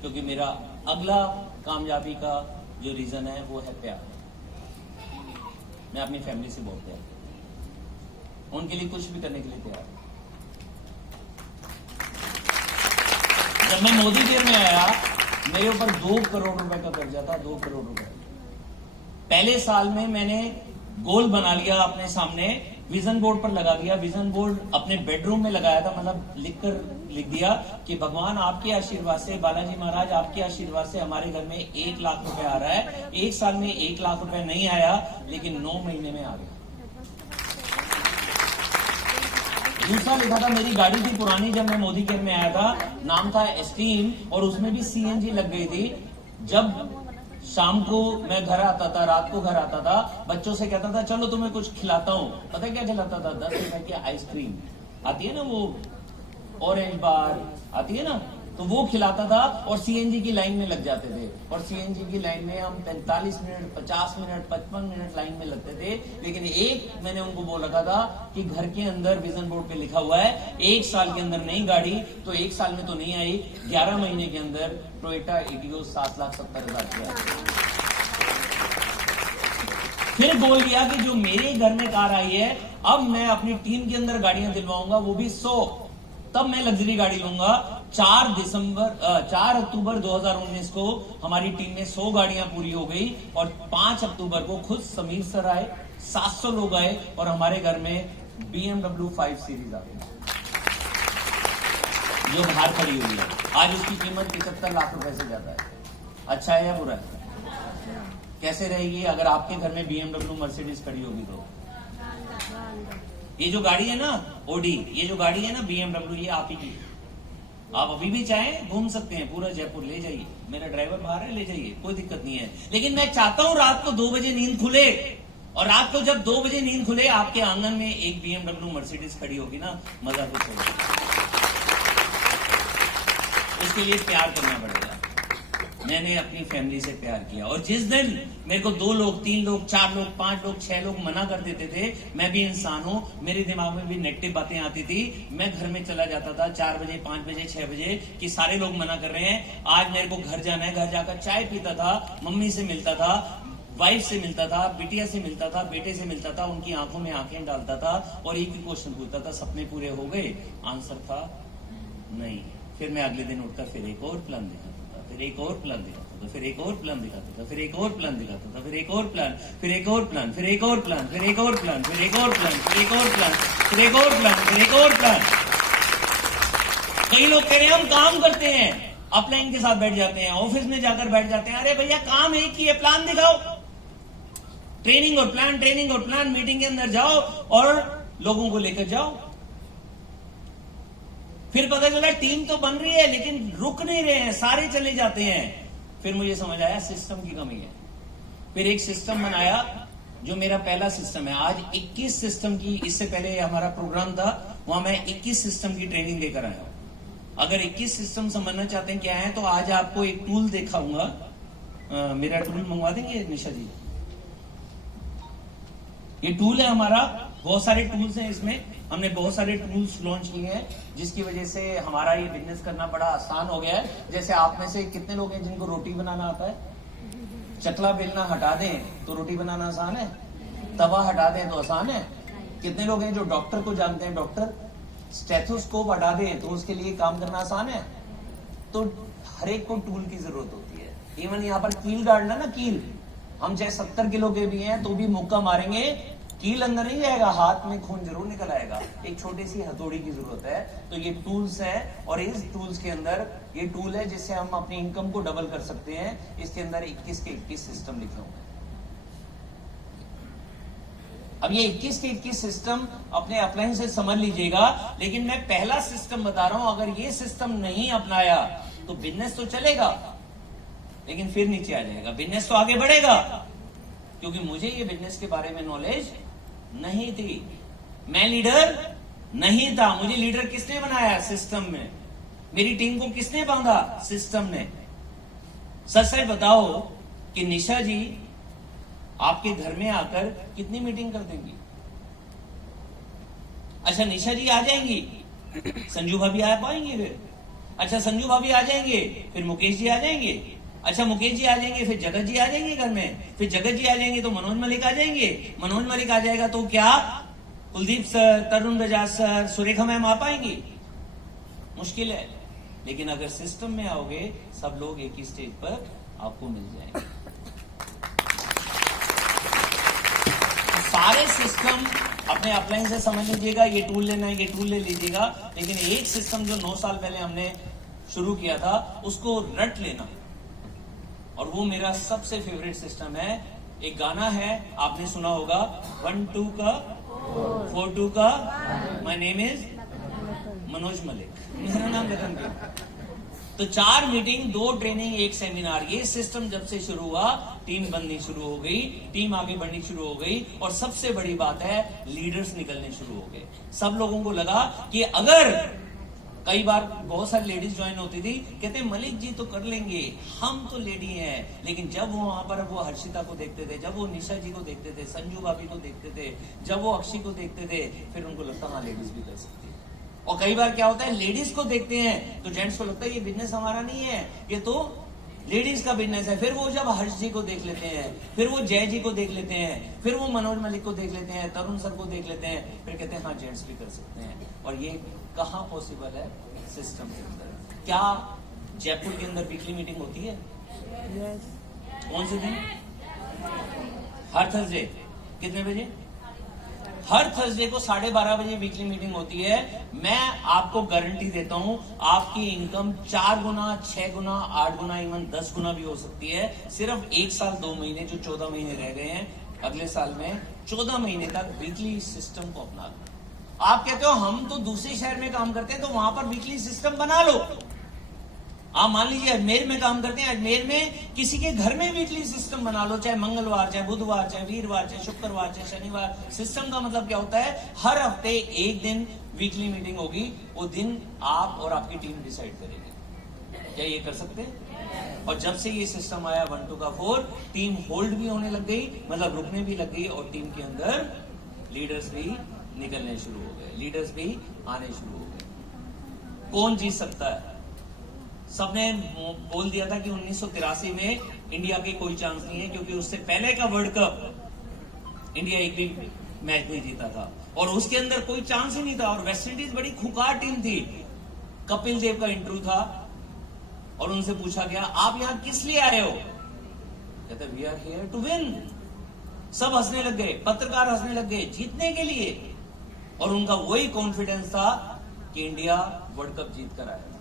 क्योंकि मेरा अगला कामयाबी का जो रीजन है वो है प्यार। मैं अपनी फैमिली से बहुत प्यार करता हूं, उनके लिए कुछ भी करने के लिए तैयार। जब मैं मोदी केयर में आया, मेरे ऊपर 2 करोड़ रुपए का कर्जा था, 2 करोड़ रुपए। पहले साल में मैंने गोल बना लिया अपने सामने, विजन बोर्ड पर लगा दिया। विजन बोर्ड अपने बेडरूम में लगाया था, मतलब लिख दिया कि भगवान आपके आशीर्वाद से, बालाजी महाराज आपके आशीर्वाद से हमारे घर में 1 लाख रुपए आ रहा है। 1 साल में 1 लाख रुपए नहीं आया, लेकिन 9 महीने में आ गया। दूसरा लिखा था, मेरी गाड़ी थी पुरानी जब मैं मोदी केयर में आया था, नाम था एस्टीम, और उसमें भी सीएनजी लग गई थी। जब शाम को मैं घर आता था, रात को घर आता था, बच्चों से कहता था चलो तुम्हें कुछ खिलाता हूं। पता है क्या खिलाता था? 10 रुपए की आइसक्रीम आती है ना, वो ऑरेंज बार आती है ना, तो वो खिलाता था। और सीएनजी की लाइन में लग जाते थे, और सीएनजी की लाइन में हम 45 मिनट, 50 मिनट, 55 मिनट लाइन में लगते थे। लेकिन एक मैंने उनको बोल रखा था कि घर के अंदर विजन बोर्ड पे लिखा हुआ है 1 साल के अंदर नई गाड़ी, तो 1 साल में तो नहीं आई, 11 महीने के अंदर टोयोटा एटियोस 7,70,000 की आई। फिर बोल दिया कि जो मेरे घर में कार आई है, अब मैं अपनी टीम के अंदर गाड़ियां दिलवाऊंगा, वो भी 100। तब मैं लग्जरी गाड़ी लूंगा। 4 अक्टूबर 2019 को हमारी टीम में 100 गाड़ियां पूरी हो गई, और 5 अक्टूबर को खुद समीर सर आए, 700 लोग आए, और हमारे घर में BMW 5 सीरीज आ गई, जो बाहर खड़ी हुई है। आज उसकी कीमत 75 लाख रुपए से ज्यादा है। अच्छा है या बुरा है? कैसे रहेगी अगर आपके घर में BMW मर्सिडीज खड़ी होगी तो? ये जो गाड़ी है ना ओडी, ये जो गाड़ी है ना BMW, ये आप ही की। आप अभी भी चाहें घूम सकते हैं पूरा जयपुर, ले जाइए, मेरा ड्राइवर बाहर है, ले जाइए, कोई दिक्कत नहीं है। लेकिन मैं चाहता हूं रात को 2 बजे नींद खुले, और रात को जब 2 बजे नींद खुले, आपके आंगन में एक BMW मर्सिडीज खड़ी होगी ना, मजा कुछ होगा। उसके लिए प्यार करना पड़ेगा। मैंने अपनी फैमिली से प्यार किया, और जिस दिन मेरे को 2 लोग, 3 लोग, 4 लोग, 5 लोग, 6 लोग मना कर देते थे, मैं भी इंसान हूं, मेरे दिमाग में भी नेगेटिव बातें आती थी, मैं घर में चला जाता था 4 बजे, 5 बजे, 6 बजे कि सारे लोग मना कर रहे हैं, आज मेरे को घर जाना है। घर जाकर चाय पीता था, मम्मी से मिलता था, वाइफ से मिलता था, बिटिया से मिलता था, बेटे से मिलता था, उनकी आंखों में आंखें डालता था, और एक ही क्वेश्चन पूछता था, सपने पूरे हो गए? आंसर था नहीं। फिर मैं अगले दिन उठकर फिर एक और प्लान दिखाता था, फिर एक और प्लान दिखाता था, फिर एक और प्लान दिखाता था, फिर एक और प्लान दिखाता था, फिर एक और प्लान, फिर एक और प्लान, फिर एक और प्लान, फिर एक और प्लान, फिर एक और प्लान, फिर एक और प्लान, फिर एक और प्लान, फिर एक और प्लान। कई लोग कह रहे हैं हम काम करते हैं, अपलाइन के साथ बैठ जाते हैं, ऑफिस में जाकर बैठ जाते हैं। अरे भैया काम एक ही है, प्लान दिखाओ। ट्रेनिंग और प्लान, ट्रेनिंग और प्लान। मीटिंग के अंदर जाओ और लोगों को लेकर जाओ। फिर पता चला टीम तो बन रही है, लेकिन रुक नहीं रहे हैं, सारे चले जाते हैं। फिर मुझे समझ आया सिस्टम की कमी है। फिर एक सिस्टम बनाया, जो मेरा पहला सिस्टम है। आज 21 सिस्टम की, इससे पहले हमारा प्रोग्राम था, वहां मैं 21 सिस्टम की ट्रेनिंग लेकर आया हूं। अगर 21 सिस्टम समझना चाहते हैं क्या है, तो आज आपको एक टूल दिखाऊंगा। मेरा टूल मंगवा देंगे निशा जी? ये टूल है हमारा, बहुत सारे टूल्स हैं इसमें। हमने बहुत सारे टूल्स लॉन्च किए हैं, जिसकी वजह से हमारा ये बिजनेस करना बड़ा आसान हो गया है। जैसे आप में से कितने लोग हैं जिनको रोटी बनाना आता है? चकला बेलना हटा दें तो रोटी बनाना आसान है, तवा हटा दें तो आसान है। कितने लोग हैं जो डॉक्टर को जानते हैं? डॉक्टर स्टेथोस्कोप हटा दें तो उसके लिए काम करना आसान है। तो हर एक को टूल की जरूरत होती है। इवन यहाँ पर कील गाड़ना ना, कील, हम चाहे 70 किलो के भी हैं तो भी मुक्का मारेंगे, कील अंदर नहीं जाएगा, हाथ में खून जरूर निकल आएगा। एक छोटी सी हथौड़ी की जरूरत है। तो ये टूल्स हैं, और इस टूल्स के अंदर ये टूल है जिससे हम अपनी इनकम को डबल कर सकते हैं। इसके अंदर 21 के 21 सिस्टम लिखे हुए हैं। अब ये 21 के 21 सिस्टम अपने अपलाइन से समझ लीजिएगा। लेकिन मैं पहला सिस्टम बता रहा हूं, अगर ये सिस्टम नहीं अपनाया तो बिजनेस तो चलेगा, लेकिन फिर नीचे आ जाएगा। बिजनेस तो आगे बढ़ेगा, क्योंकि मुझे ये बिजनेस के बारे में नॉलेज नहीं थी। मैं लीडर नहीं था। मुझे लीडर किसने बनाया? सिस्टम में। मेरी टीम को किसने बांधा? सिस्टम ने। सच सच बताओ कि निशा जी आपके घर में आकर कितनी मीटिंग कर देंगी? अच्छा, निशा जी आ जाएंगी, संजू भाभी आ पाएंगे? फिर अच्छा संजू भाभी आ जाएंगे, फिर मुकेश जी आ जाएंगे, अच्छा मुकेश जी आ जाएंगे, फिर जगत जी आ जाएंगे घर में, फिर जगत जी आ जाएंगे तो मनोज मलिक आ जाएंगे, मनोज मलिक आ जाएगा तो क्या Kuldeep sir, Tarun Bajaj sir, Surekha ma'am आ पाएंगी? मुश्किल है। लेकिन अगर सिस्टम में आओगे सब लोग एक ही स्टेज पर आपको मिल जाएंगे। तो सारे सिस्टम अपने अपलाइन से समझ लीजिएगा, ये टूल लेना है, ये टूल ले लीजिएगा, लेकिन एक सिस्टम जो 9 साल पहले हमने शुरू किया था उसको रट लेना। और वो मेरा सबसे फेवरेट सिस्टम है। एक गाना है आपने सुना होगा, 1 2 का 4 2 का, my name is Manoj Malik, मेरा नाम रतन के। तो 4 मीटिंग, 2 ट्रेनिंग, 1 सेमिनार, ये सिस्टम जब से शुरू हुआ टीम बननी शुरू हो गई, टीम आगे बढ़नी शुरू हो गई, और सबसे बड़ी बात है लीडर्स निकलने शुरू हो गए। सब लोगों को लगा कि अगर, कई बार बहुत सारी लेडीज ज्वाइन होती थी, कहते मलिक जी तो कर लेंगे, हम तो लेडी हैं, लेकिन जब वो वहां पर वो हर्षिता को देखते थे, जब वो निशा जी को देखते थे, संजू भाभी को देखते थे, जब वो अक्षी को देखते थे, फिर उनको लगता हाँ लेडीज भी कर सकती है। और कई बार क्या होता है, लेडीज को देखते हैं तो जेंट्स को लगता है ये बिजनेस हमारा नहीं है, ये तो लेडीज का बिजनेस है। फिर वो जब हर्ष जी को देख लेते हैं, फिर वो जय जी को देख लेते हैं, फिर वो मनोज मलिक को देख लेते हैं, तरुण सर को देख लेते हैं, फिर कहते हैं हाँ जेंट्स भी कर सकते हैं। और ये कहाँ पॉसिबल है? सिस्टम के अंदर। क्या जयपुर के अंदर वीकली मीटिंग होती है? कौन से दिन? हर थर्सडे। कितने बजे? हर थर्सडे को 12:30 बजे वीकली मीटिंग होती है। मैं आपको गारंटी देता हूं आपकी इनकम 4 गुना, 6 गुना, 8 गुना, इवन 10 गुना भी हो सकती है। सिर्फ 1 साल 2 महीने, जो 14 महीने रह गए हैं अगले साल में, 14 महीने तक वीकली सिस्टम को अपना लो। आप कहते हो हम तो दूसरे शहर में काम करते हैं, तो वहां पर वीकली सिस्टम बना लो। आप मान लीजिए अजमेर में काम करते हैं, अजमेर में किसी के घर में वीकली सिस्टम बना लो, चाहे मंगलवार, चाहे बुधवार, चाहे वीरवार, चाहे शुक्रवार, चाहे शनिवार। सिस्टम का मतलब क्या होता है? हर हफ्ते एक दिन वीकली मीटिंग होगी, वो दिन आप और आपकी टीम डिसाइड करेगी। क्या ये कर सकते हैं? और जब से ये सिस्टम आया 1 2 का 4, टीम होल्ड भी होने लग गई, मतलब रुकने भी लग गई, और टीम के अंदर लीडर्स भी निकलने शुरू हो गए, लीडर्स भी आने शुरू हो गए। कौन जीत सकता है? सबने बोल दिया था कि 1983 में इंडिया के कोई चांस नहीं है, क्योंकि उससे पहले का वर्ल्ड कप इंडिया एक भी मैच नहीं जीता था, और उसके अंदर कोई चांस ही नहीं था। और वेस्ट इंडीज बड़ी खुकार टीम थी। कपिल देव का इंटरव्यू था और उनसे पूछा गया आप यहां किस लिए आए हो? कहते we are here to win. सब हंसने लग गए, पत्रकार हंसने लग गए, जीतने के लिए। और उनका वही कॉन्फिडेंस था कि इंडिया वर्ल्ड कप जीत कर आया।